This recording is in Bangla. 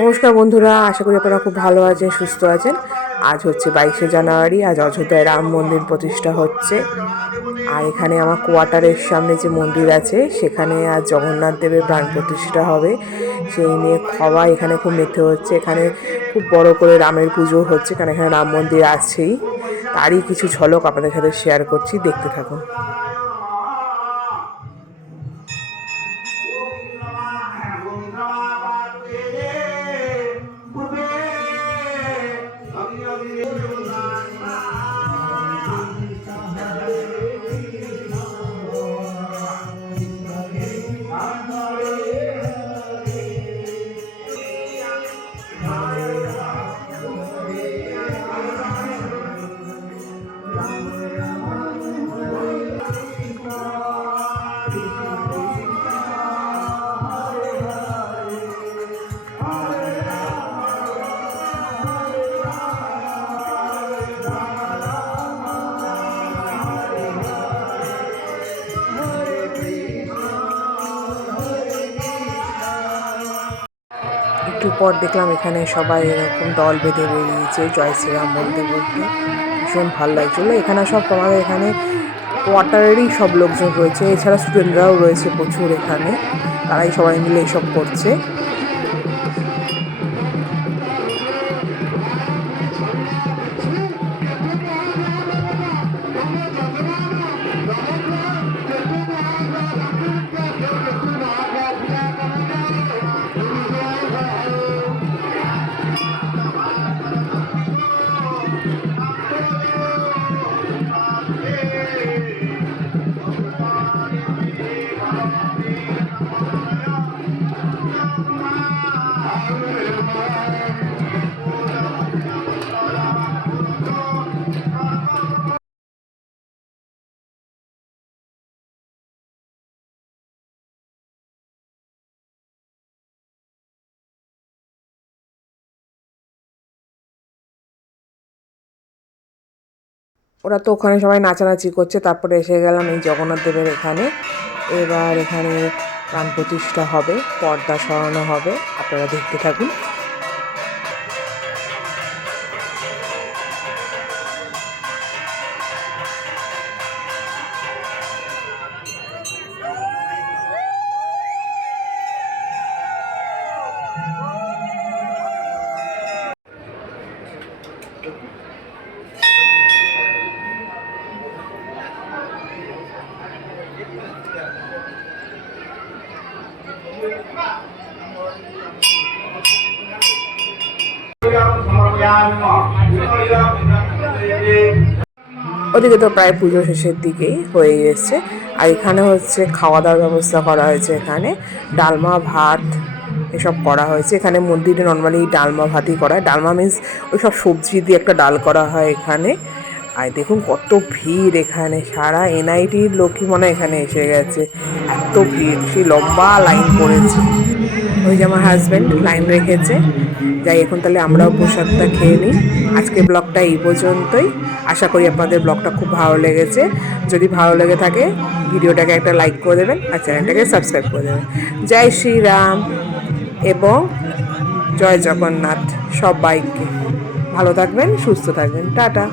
নমস্কার বন্ধুরা, আশা করি আপনারা খুব ভালো আছেন, সুস্থ আছেন। আজ হচ্ছে 22শে জানুয়ারি। আজ অযোধ্যায় রাম মন্দির প্রতিষ্ঠা হচ্ছে। আর এখানে আমার কোয়ার্টারের সামনে যে মন্দির আছে সেখানে আজ জগন্নাথ দেবের প্রাণ প্রতিষ্ঠা হবে। সেই নিয়ে সবাই এখানে খুব মেতে হচ্ছে। এখানে খুব বড় করে রামের পুজো হচ্ছে, কারণ এখানে রাম মন্দির আছেই। তারই কিছু ঝলক আপনাদের সাথে শেয়ার করছি, দেখতে থাকুন। একটু পর দেখলাম এখানে সবাই এরকম দল বেঁধে বেরিয়েছে জয় শ্রীরাম বলতে বলতে। ভীষণ ভালো লাগছিলো। এখানে সব আমাদের এখানে কোয়ার্টারেরই সব লোকজন রয়েছে, এছাড়া স্টুডেন্টরাও রয়েছে প্রচুর এখানে। তারাই সবাই মিলে এসব করছে। ওরা তো ওখানে সবাই নাচানাচি করছে। তারপরে এসে গেলাম এই জগন্নাথ দেবের এখানে। এবার এখানে প্রাণ প্রতিষ্ঠা হবে, পর্দা সরানো হবে, আপনারা দেখতে থাকুন। ওদিকে তো প্রায় পুজো শেষের দিকেই হয়ে গেছে। আর এখানে হচ্ছে খাওয়া দাওয়ার ব্যবস্থা করা হয়েছে। এখানে ডালমা ভাত এসব করা হয়েছে। এখানে মন্দিরে নর্মালি ডালমা ভাতই করা হয়। ডালমা মিন্স ওই সব সবজি দিয়ে একটা ডাল করা হয় এখানে। আর দেখুন কত ভিড় এখানে, সারা এনআইটির লোকই মনে হয় এখানে এসে গেছে। এত ভিড়, সেই লম্বা লাইন পড়েছে। ওই যে আমার হাজব্যান্ড লাইন রেখেছে। যাই, এখন তাহলে আমরাও প্রসাদটা খেয়ে নিই। আজকের ব্লগটা এই পর্যন্তই। আশা করি আপনাদের ব্লগটা খুব ভালো লেগেছে। যদি ভালো লেগে থাকে ভিডিওটাকে একটা লাইক করে দেবেন আর চ্যানেলটাকে সাবস্ক্রাইব করে দেবেন। জয় শ্রীরাম এবং জয় জগন্নাথ। সবাইকে ভালো থাকবেন, সুস্থ থাকবেন। টাটা।